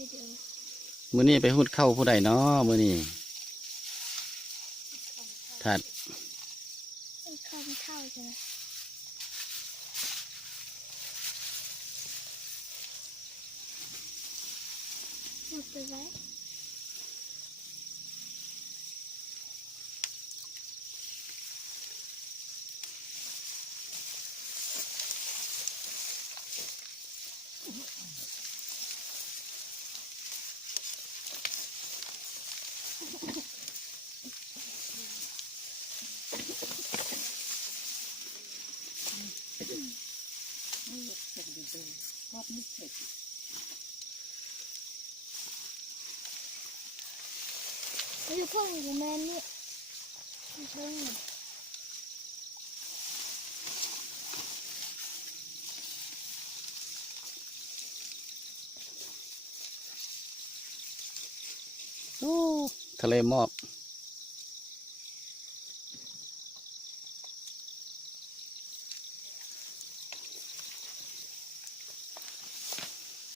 วิดีโอ มื้อนี้ไปหุดเข้าผู้ใดเนาะมื้อนี้ถัด เป็นคำเท่าใช่ไหมหมดไปไหมอยู่เพิ่งอยู่แมนเนี่ยอยู่เพิ่ง โอ้ทะเลหมอก